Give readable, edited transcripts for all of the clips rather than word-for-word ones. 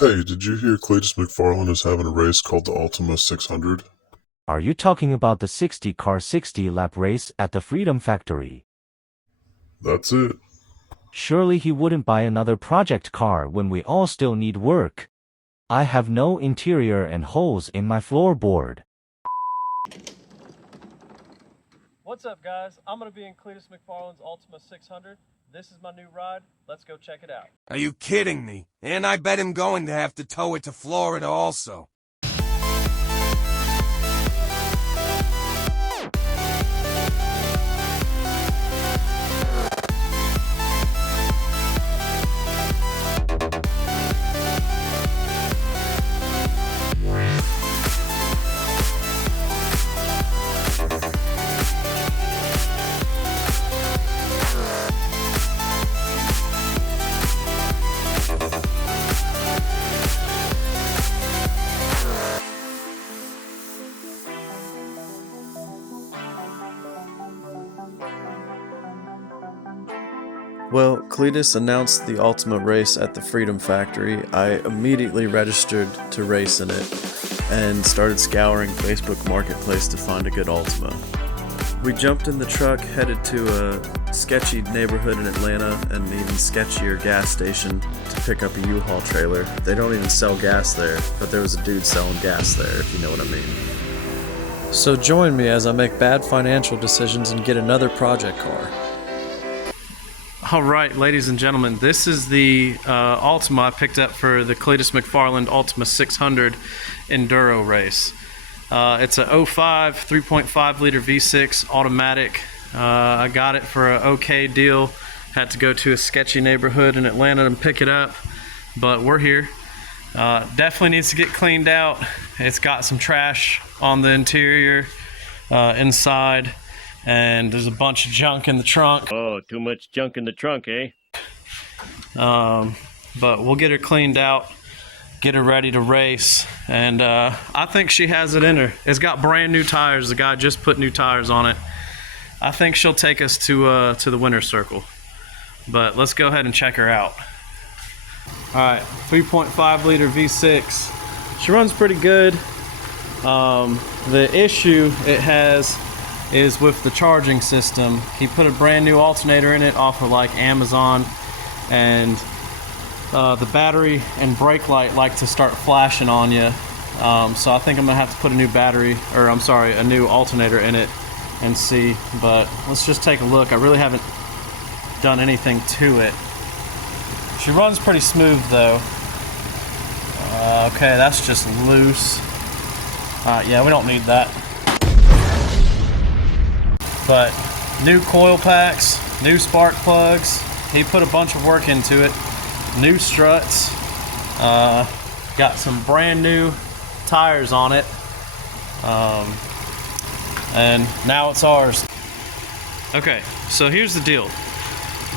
Hey, did you hear Cleetus McFarland is having a race called the Altima 600? Are you talking about the 60-car 60-lap race at the Freedom Factory? That's it. Surely he wouldn't buy another project car when we all still need work. I have no interior and holes in my floorboard. What's up, guys? I'm going to be in Cleetus McFarland's Altima 600. This is my new ride. Let's go check it out. Are you kidding me? And I bet him going to have to tow it to Florida also. Well, Cleetus announced the Altima race at the Freedom Factory. I immediately registered to race in it and started scouring Facebook Marketplace to find a good Altima. We jumped in the truck, headed to a sketchy neighborhood in Atlanta and an even sketchier gas station to pick up a U-Haul trailer. They don't even sell gas there, but there was a dude selling gas there, if you know what I mean. So join me as I make bad financial decisions and get another project car. All right, ladies and gentlemen, this is the Altima I picked up for the Cleetus McFarland Altima 600 Enduro race. It's a 05 3.5 liter V6 automatic. I got it for an okay deal. Had to go to a sketchy neighborhood in Atlanta and pick it up, but we're here. Definitely needs to get cleaned out. It's got some trash on the interior, inside. And there's a bunch of junk in the trunk. Oh, too much junk in the trunk, eh? But we'll get her cleaned out, get her ready to race, and I think she has it in her. It's got brand new tires. The guy just put new tires on it. I think she'll take us to the winner's circle. But let's go ahead and check her out. All right, 3.5 liter V6. She runs pretty good. The issue it has is with the charging system. He put a brand new alternator in it off of like Amazon, and the battery and brake light like to start flashing on you. So I think I'm gonna have to put a new a new alternator in it and see, but let's just take a look. I really haven't done anything to it. She runs pretty smooth though. Okay, that's just loose. Yeah, we don't need that. But new coil packs, new spark plugs. He put a bunch of work into it. New struts. Got some brand new tires on it. And now it's ours. Okay, so here's the deal.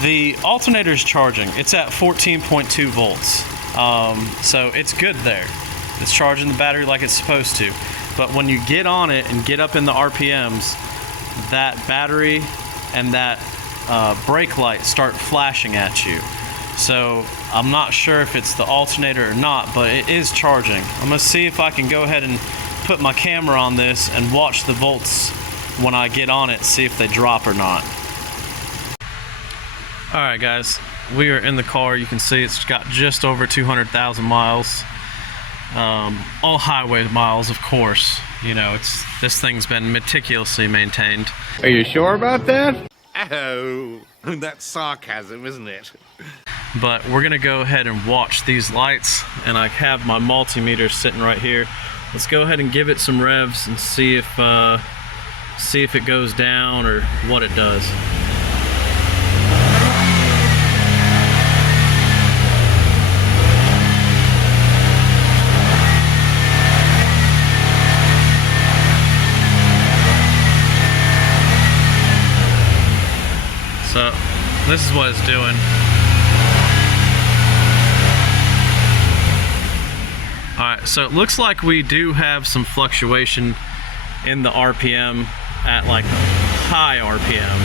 The alternator is charging. It's at 14.2 volts. So it's good there. It's charging the battery like it's supposed to. But when you get on it and get up in the RPMs, that battery and that brake light start flashing at you. So I'm not sure if it's the alternator or not, but it is charging. I'm gonna see if I can go ahead and put my camera on this and watch the volts when I get on it, see if they drop or not. All right, guys, we are in the car. You can see it's got just over 200,000 miles. All highway miles, of course. You know, this thing's been meticulously maintained. Are you sure about that? Oh, that's sarcasm, isn't it? But we're gonna go ahead and watch these lights, and I have my multimeter sitting right here. Let's go ahead and give it some revs and see if it goes down or what it does. So this is what it's doing. Alright, so it looks like we do have some fluctuation in the RPM at like high RPM.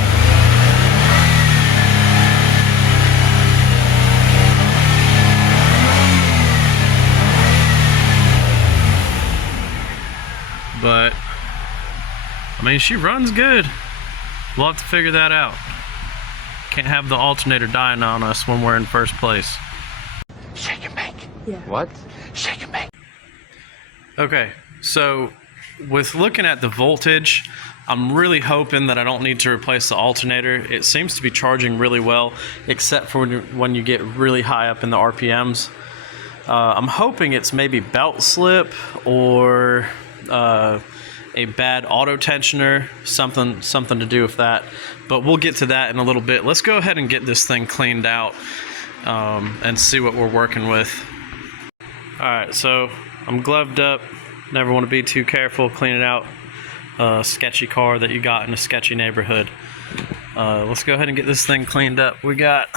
mean, she runs good. We'll have to figure that out. Can't have the alternator dying on us when we're in first place. Shake and bake. Yeah. What? Shake and bake. Okay, so with looking at the voltage, I'm really hoping that I don't need to replace the alternator. It seems to be charging really well, except for when you get really high up in the RPMs. I'm hoping it's maybe belt slip or a bad auto tensioner, something to do with that. But we'll get to that in a little bit. Let's go ahead and get this thing cleaned out and see what we're working with. All right, so I'm gloved up. Never want to be too careful cleaning out a sketchy car that you got in a sketchy neighborhood. Let's go ahead and get this thing cleaned up. We got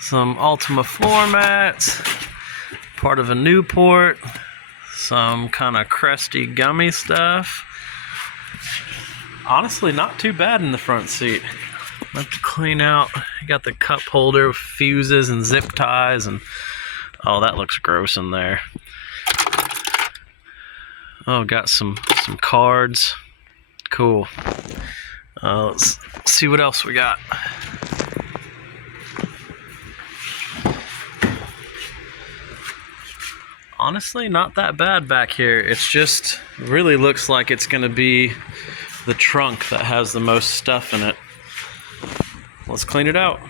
some Altima floor mats, part of a Newport, some kind of crusty gummy stuff. Honestly, not too bad in the front seat. Let's clean out. You got the cup holder with fuses and zip ties, and oh, that looks gross in there. Oh, got some cards. Cool. Let's see what else we got. Honestly, not that bad back here. It's just really looks like it's going to be the trunk that has the most stuff in it. Let's clean it out.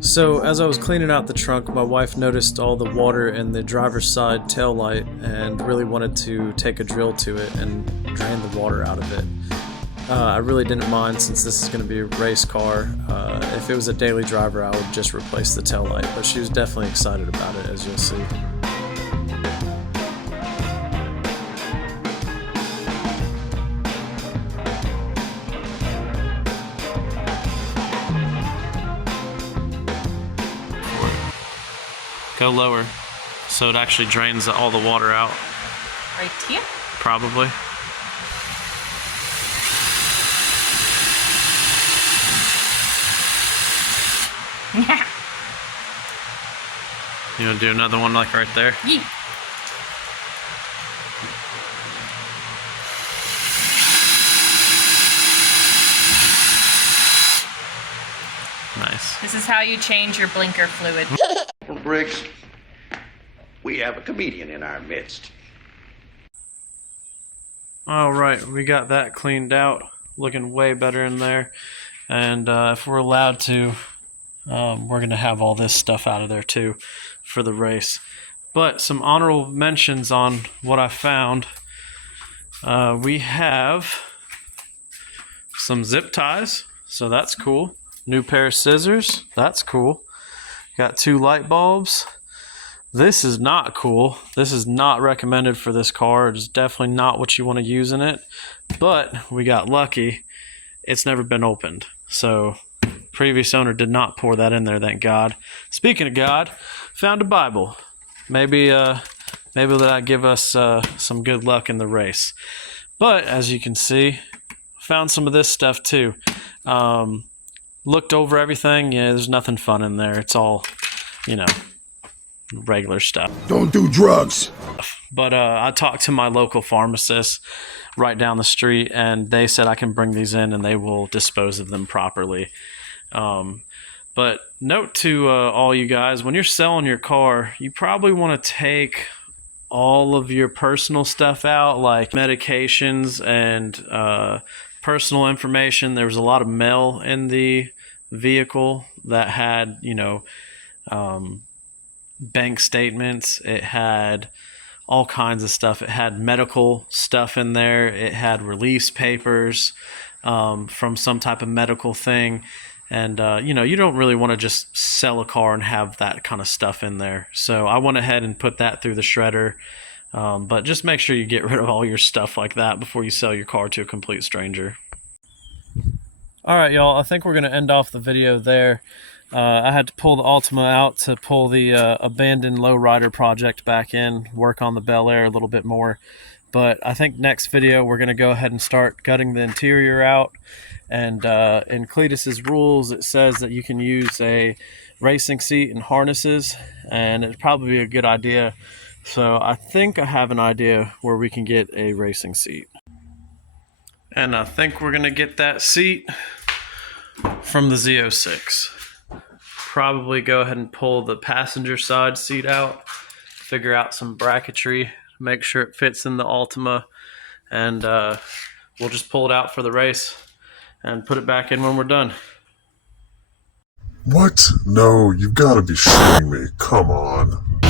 So as I was cleaning out the trunk, my wife noticed all the water in the driver's side tail light and really wanted to take a drill to it and drain the water out of it. I really didn't mind since this is going to be a race car. If it was a daily driver, I would just replace the tail light, but she was definitely excited about it, as you'll see. Go lower, so it actually drains all the water out. Right here? Probably. Yeah. You want to do another one like right there? Yeah. Nice. This is how you change your blinker fluid. Briggs, we have a comedian in our midst. All right, we got that cleaned out. Looking way better in there. And if we're allowed to, we're going to have all this stuff out of there too for the race. But some honorable mentions on what I found. We have some zip ties, so that's cool. New pair of scissors, that's cool. Got 2 light bulbs. This is not cool. This is not recommended for this car. It's definitely not what you want to use in it. But we got lucky. It's never been opened. So previous owner did not pour that in there, thank God. Speaking of God, found a Bible. Maybe that'll give us some good luck in the race. But as you can see, found some of this stuff too. Looked over everything. Yeah, there's nothing fun in there. It's all, regular stuff. Don't do drugs. But I talked to my local pharmacist right down the street, and they said I can bring these in and they will dispose of them properly. But note to all you guys, when you're selling your car, you probably want to take all of your personal stuff out, like medications and personal information. There was a lot of mail in the vehicle that had, bank statements. It had all kinds of stuff. It had medical stuff in there. It had release papers from some type of medical thing. And, you don't really want to just sell a car and have that kind of stuff in there. So I went ahead and put that through the shredder. But just make sure you get rid of all your stuff like that before you sell your car to a complete stranger. All right, y'all, I think we're going to end off the video there. I had to pull the Altima out to pull the abandoned lowrider project back in, work on the Bel Air a little bit more. But I think next video we're going to go ahead and start gutting the interior out. And in Cleetus's rules, it says that you can use a racing seat and harnesses, and it'd probably be a good idea So I think I have an idea where we can get a racing seat. And I think we're gonna get that seat from the Z06. Probably go ahead and pull the passenger side seat out, figure out some bracketry, make sure it fits in the Altima, and we'll just pull it out for the race and put it back in when we're done. What? No, you've got to be shitting me. Come on.